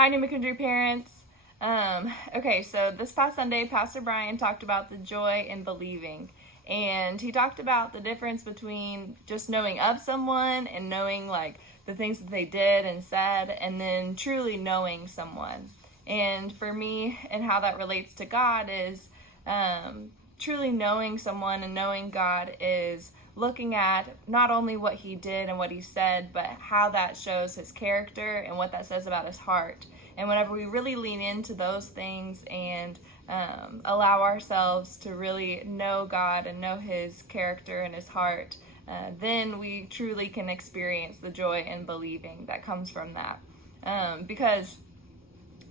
Hi, New McKendree parents. Okay, so this past Sunday, Pastor Brian talked about the joy in believing. And he talked about the difference between just knowing of someone and knowing like the things that they did and said, and then truly knowing someone. And for me, and how that relates to God is truly knowing someone and knowing God is looking at not only what he did and what he said, but how that shows his character and what that says about his heart. And whenever we really lean into those things and allow ourselves to really know God and know his character and his heart, then we truly can experience the joy in believing that comes from that. Because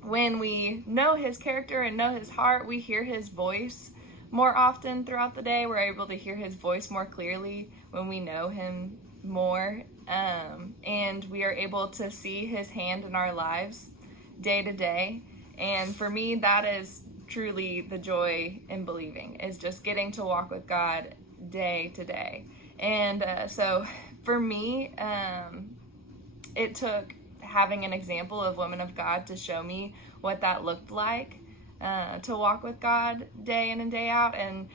when we know his character and know his heart, we hear his voice more often throughout the day. We're able to hear his voice more clearly when we know him more. And we are able to see his hand in our lives day to day. And for me, that is truly the joy in believing, is just getting to walk with God day to day. And so for me, it took having an example of women of God to show me what that looked like, to walk with God day in and day out. And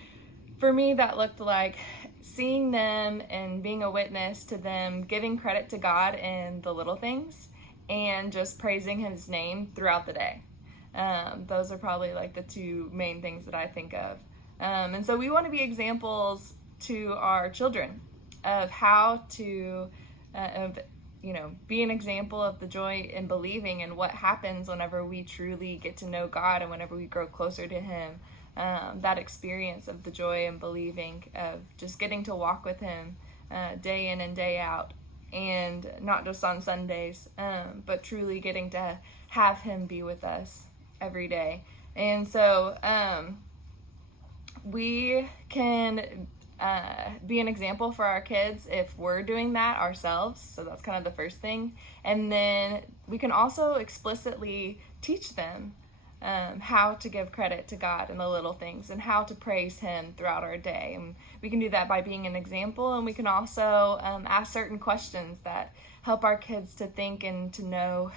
for me, that looked like seeing them and being a witness to them, giving credit to God in the little things and just praising his name throughout the day. Those are probably like the two main things that I think of. And so we want to be examples to our children of how to be an example of the joy in believing and what happens whenever we truly get to know God and whenever we grow closer to him. That experience of the joy in believing, of just getting to walk with him day in and day out, and not just on Sundays, but truly getting to have him be with us every day. And so we can be an example for our kids if we're doing that ourselves. So that's kind of the first thing. And then we can also explicitly teach them how to give credit to God in the little things and how to praise him throughout our day. And we can do that by being an example, and we can also ask certain questions that help our kids to think and to know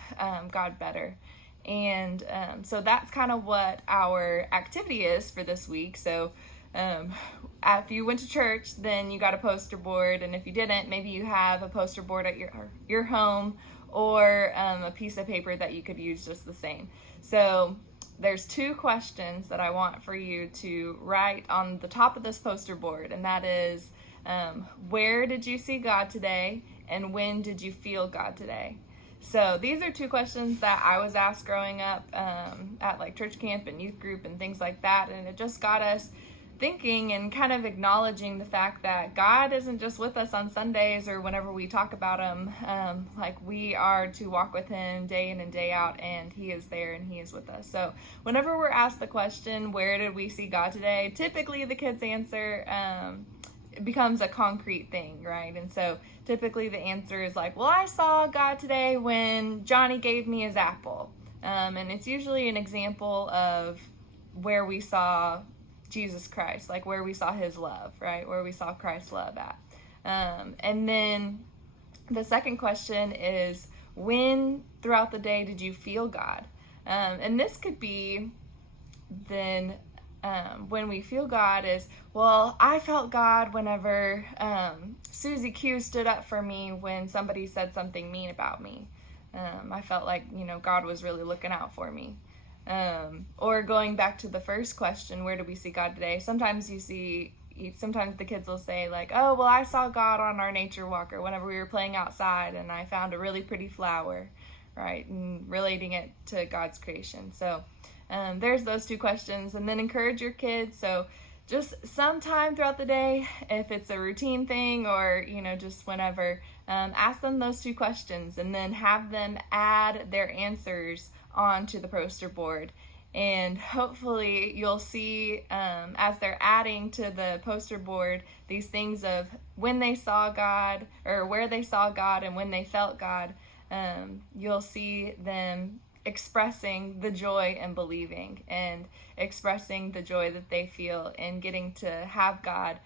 God better. And so that's kind of what our activity is for this week. So if you went to church, then you got a poster board, and if you didn't, maybe you have a poster board at your home, or a piece of paper that you could use just the same. So there's two questions that I want for you to write on the top of this poster board, and that is, where did you see God today, and when did you feel God today? So these are two questions that I was asked growing up at like church camp and youth group and things like that, and it just got us thinking and kind of acknowledging the fact that God isn't just with us on Sundays or whenever we talk about him. Like we are to walk with him day in and day out, and he is there and he is with us. So whenever we're asked the question, where did we see God today, typically the kids answer it becomes a concrete thing, right? And so typically the answer is like, well, I saw God today when Johnny gave me his apple. And it's usually an example of where we saw Jesus Christ, like where we saw his love, right? Where we saw Christ's love at. And then the second question is, when throughout the day did you feel God? And this could be then when we feel God is, well, I felt God whenever Susie Q stood up for me when somebody said something mean about me. I felt like, God was really looking out for me. Or going back to the first question, where do we see God today? Sometimes the kids will say like, oh, well, I saw God on our nature walker whenever we were playing outside and I found a really pretty flower, right? And relating it to God's creation. So there's those two questions. And then encourage your kids. So just sometime throughout the day, if it's a routine thing or, just whenever, ask them those two questions and then have them add their answers onto the poster board. And hopefully you'll see as they're adding to the poster board these things of when they saw God, or where they saw God and when they felt God, you'll see them expressing the joy and believing and expressing the joy that they feel in getting to have God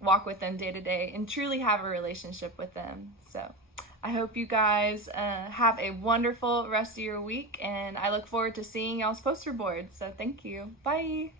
walk with them day to day and truly have a relationship with them. So I hope you guys have a wonderful rest of your week, and I look forward to seeing y'all's poster boards. So thank you. Bye.